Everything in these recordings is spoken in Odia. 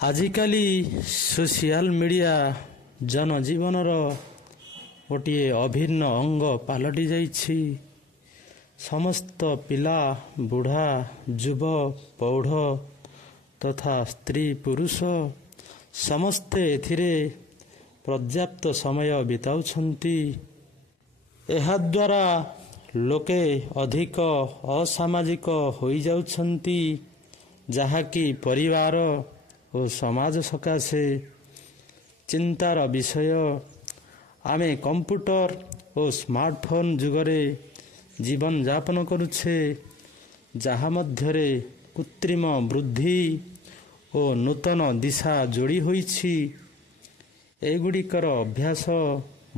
ଆଜିକାଲି ସୋସିଆଲ ମିଡ଼ିଆ ଜନଜୀବନର ଗୋଟିଏ ଅଭିନ୍ନ ଅଙ୍ଗ ପାଲଟି ଯାଇଛି। ସମସ୍ତ ପିଲା, ବୁଢ଼ା, ଯୁବ, ପ୍ରୌଢ଼ ତଥା ସ୍ତ୍ରୀ ପୁରୁଷ ସମସ୍ତେ ଏଥିରେ ପର୍ଯ୍ୟାପ୍ତ ସମୟ ବିତାଉଛନ୍ତି। ଏହାଦ୍ୱାରା ଲୋକେ ଅଧିକ ଅସାମାଜିକ ହୋଇଯାଉଛନ୍ତି, ଯାହାକି ପରିବାର ଓ ସମାଜ ସକାଶେ ଚିନ୍ତାର ବିଷୟ। ଆମେ କମ୍ପ୍ୟୁଟର ଓ ସ୍ମାର୍ଟଫୋନ୍ ଯୁଗରେ ଜୀବନଯାପନ କରୁଛେ, ଯାହା ମଧ୍ୟରେ କୃତ୍ରିମ ବୃଦ୍ଧି ଓ ନୂତନ ଦିଶା ଯୋଡ଼ି ହୋଇଛି। ଏଗୁଡ଼ିକର ଅଭ୍ୟାସ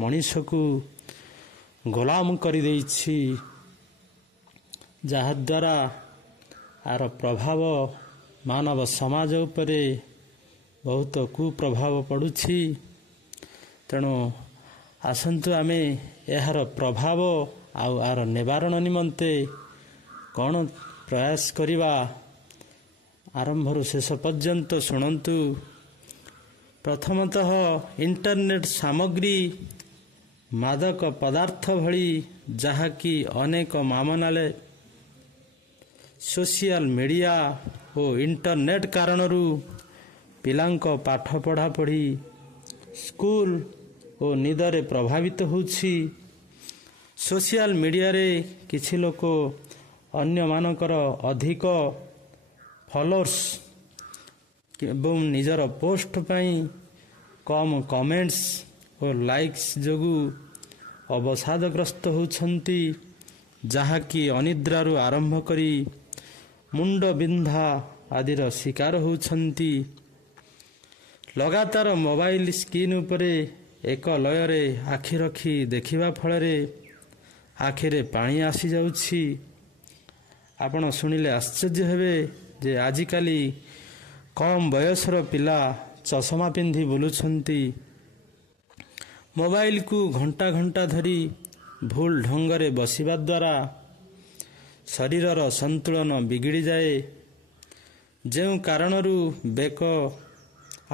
ମଣିଷକୁ ଗୋଲାମ କରିଦେଇଛି, ଯାହାଦ୍ୱାରା ଏହାର ପ୍ରଭାବ ମାନବ ସମାଜ ଉପରେ ବହୁତ କୁପ୍ରଭାବ ପଡ଼ୁଛି। ତେଣୁ ଆସନ୍ତୁ ଆମେ ଏହାର ପ୍ରଭାବ ଆଉ ଏହାର ନିବାରଣ ନିମନ୍ତେ କ'ଣ ପ୍ରୟାସ କରିବା, ଆରମ୍ଭରୁ ଶେଷ ପର୍ଯ୍ୟନ୍ତ ଶୁଣନ୍ତୁ। ପ୍ରଥମତଃ ଇଣ୍ଟରନେଟ୍ ସାମଗ୍ରୀ, ମାଦକ ପଦାର୍ଥ ଭଳି ଯାହାକି ଅନେକ ମାମଲାରେ ସୋସିଆଲ ମିଡ଼ିଆ ଓ ଇଣ୍ଟରନେଟ୍ କାରଣରୁ ପିଲାଙ୍କ ପାଠ ପଢ଼ାପଢ଼ି, ସ୍କୁଲ ଓ ନିଦରେ ପ୍ରଭାବିତ ହେଉଛି। ସୋସିଆଲ ମିଡ଼ିଆରେ କିଛି ଲୋକ ଅନ୍ୟମାନଙ୍କର ଅଧିକ ଫଲୋଅର୍ସ ଏବଂ ନିଜର ପୋଷ୍ଟ ପାଇଁ କମ୍ କମେଣ୍ଟସ୍ ଓ ଲାଇକ୍ସ ଯୋଗୁଁ ଅବସାଦଗ୍ରସ୍ତ ହେଉଛନ୍ତି, ଯାହାକି ଅନିଦ୍ରାରୁ ଆରମ୍ଭ କରି ମୁଣ୍ଡବିନ୍ଧା ଆଦିର ଶିକାର ହେଉଛନ୍ତି। ଲଗାତାର ମୋବାଇଲ ସ୍କ୍ରିନ୍ ଉପରେ ଏକ ଲୟରେ ଆଖି ରଖି ଦେଖିବା ଫଳରେ ଆଖିରେ ପାଣି ଆସିଯାଉଛି। ଆପଣ ଶୁଣିଲେ ଆଶ୍ଚର୍ଯ୍ୟ ହେବେ ଯେ ଆଜିକାଲି କମ୍ ବୟସର ପିଲା ଚଷମା ପିନ୍ଧି ବୁଲୁଛନ୍ତି। ମୋବାଇଲକୁ ଘଣ୍ଟା ଘଣ୍ଟା ଧରି ଭୁଲ ଢଙ୍ଗରେ ବସିବା ଦ୍ୱାରା ଶରୀରର ସନ୍ତୁଳନ ବିଗିଡ଼ିଯାଏ, ଯେଉଁ କାରଣରୁ ବେକ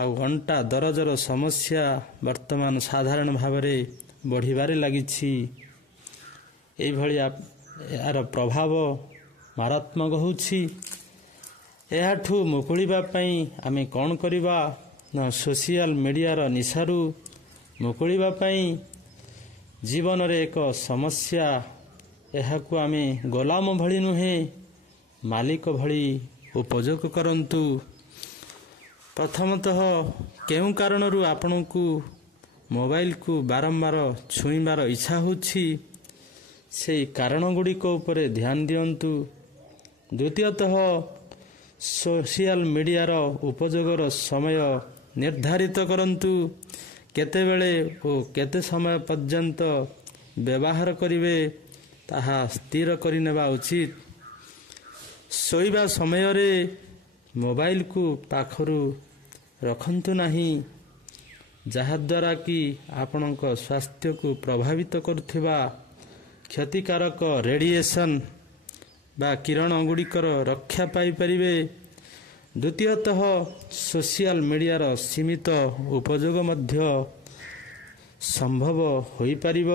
ଆଉ ଅଣ୍ଟା ଦରଜର ସମସ୍ୟା ବର୍ତ୍ତମାନ ସାଧାରଣ ଭାବରେ ବଢ଼ିବାରେ ଲାଗିଛି। ଏଇଭଳି ଏହାର ପ୍ରଭାବ ମାରାତ୍ମକ ହେଉଛି। ଏହାଠୁ ମୁକୁଳିବା ପାଇଁ ଆମେ କ'ଣ କରିବା ନା ସୋସିଆଲ ମିଡ଼ିଆର ନିଶାରୁ ମୁକୁଳିବା ପାଇଁ ଜୀବନରେ ଏକ ସମସ୍ୟା, ଏହାକୁ ଆମେ ଗୋଲାମ ଭଳି ନୁହେଁ ମାଲିକ ଭଳି ଉପଯୋଗ କରନ୍ତୁ। ପ୍ରଥମତଃ କେଉଁ କାରଣରୁ ଆପଣଙ୍କୁ ମୋବାଇଲକୁ ବାରମ୍ବାର ଛୁଇଁବାର ଇଚ୍ଛା ହେଉଛି, ସେହି କାରଣଗୁଡ଼ିକ ଉପରେ ଧ୍ୟାନ ଦିଅନ୍ତୁ। ଦ୍ୱିତୀୟତଃ ସୋସିଆଲ ମିଡ଼ିଆର ଉପଯୋଗର ସମୟ ନିର୍ଦ୍ଧାରିତ କରନ୍ତୁ। କେତେବେଳେ ଓ କେତେ ସମୟ ପର୍ଯ୍ୟନ୍ତ ବ୍ୟବହାର କରିବେ ତାହା ସ୍ଥିର କରିନେବା ଉଚିତ। ଶୋଇବା ସମୟରେ ମୋବାଇଲକୁ ପାଖରୁ ରଖନ୍ତୁ ନାହିଁ, ଯାହାଦ୍ୱାରା କି ଆପଣଙ୍କ ସ୍ୱାସ୍ଥ୍ୟକୁ ପ୍ରଭାବିତ କରୁଥିବା କ୍ଷତିକାରକ ରେଡ଼ିଏସନ୍ ବା କିରଣ ଗୁଡ଼ିକର ରକ୍ଷା ପାଇପାରିବେ। ଦ୍ୱିତୀୟତଃ ସୋସିଆଲ ମିଡ଼ିଆର ସୀମିତ ଉପଯୋଗ ମଧ୍ୟ ସମ୍ଭବ ହୋଇପାରିବ।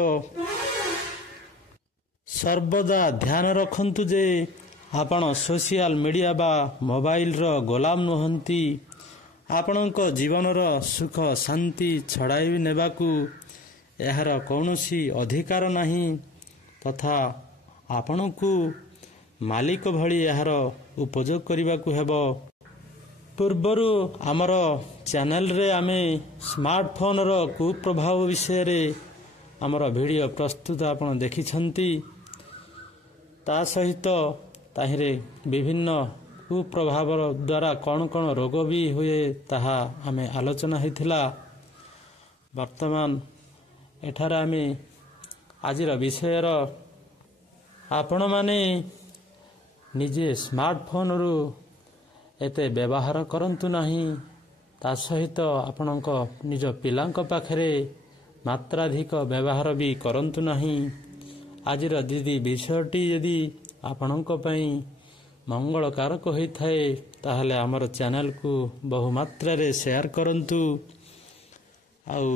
ସର୍ବଦା ଧ୍ୟାନ ରଖନ୍ତୁ ଯେ ଆପଣ ସୋସିଆଲ ମିଡ଼ିଆ ବା ମୋବାଇଲର ଗୋଲାମ ନୁହନ୍ତି। ଆପଣଙ୍କ ଜୀବନର ସୁଖ ଶାନ୍ତି ଛଡ଼ାଇ ନେବାକୁ ଏହାର କୌଣସି ଅଧିକାର ନାହିଁ ତଥା ଆପଣଙ୍କୁ ମାଲିକ ଭଳି ଏହାର ଉପଯୋଗ କରିବାକୁ ହେବ। ପୂର୍ବରୁ ଆମର ଚ୍ୟାନେଲରେ ଆମେ ସ୍ମାର୍ଟଫୋନର କୁପ୍ରଭାବ ବିଷୟରେ ଆମର ଭିଡ଼ିଓ ପ୍ରସ୍ତୁତ ଆପଣ ଦେଖିଛନ୍ତି। ତା ସହିତ ତାହିଁରେ ବିଭିନ୍ନ କୁପ୍ରଭାବର ଦ୍ୱାରା କ'ଣ କ'ଣ ରୋଗ ବି ହୁଏ ତାହା ଆମେ ଆଲୋଚନା ହୋଇଥିଲା। ବର୍ତ୍ତମାନ ଏଠାରେ ଆମେ ଆଜିର ବିଷୟର ଆପଣମାନେ ନିଜେ ସ୍ମାର୍ଟଫୋନରୁ ଏତେ ବ୍ୟବହାର କରନ୍ତୁ ନାହିଁ, ତା ସହିତ ଆପଣଙ୍କ ନିଜ ପିଲାଙ୍କ ପାଖରେ ମାତ୍ରାଧିକ ବ୍ୟବହାର ବି କରନ୍ତୁ ନାହିଁ। ଆଜିର ବିଷୟଟି ଯଦି ଆପଣଙ୍କ ପାଇଁ ମଙ୍ଗଳକାରକ ହୋଇଥାଏ, ତାହେଲେ ଆମର ଚ୍ୟାନେଲକୁ ବହୁମାତ୍ରାରେ ସେୟାର କରନ୍ତୁ। ଆଉ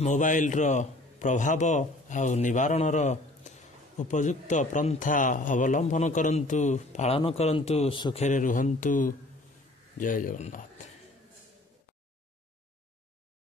ମୋବାଇଲର ପ୍ରଭାବ ଆଉ ନିବାରଣର ଉପଯୁକ୍ତ ପନ୍ଥା ଅବଲମ୍ବନ କରନ୍ତୁ, ପାଳନ କରନ୍ତୁ, ସୁଖରେ ରୁହନ୍ତୁ। ଜୟ ଜଗନ୍ନାଥ।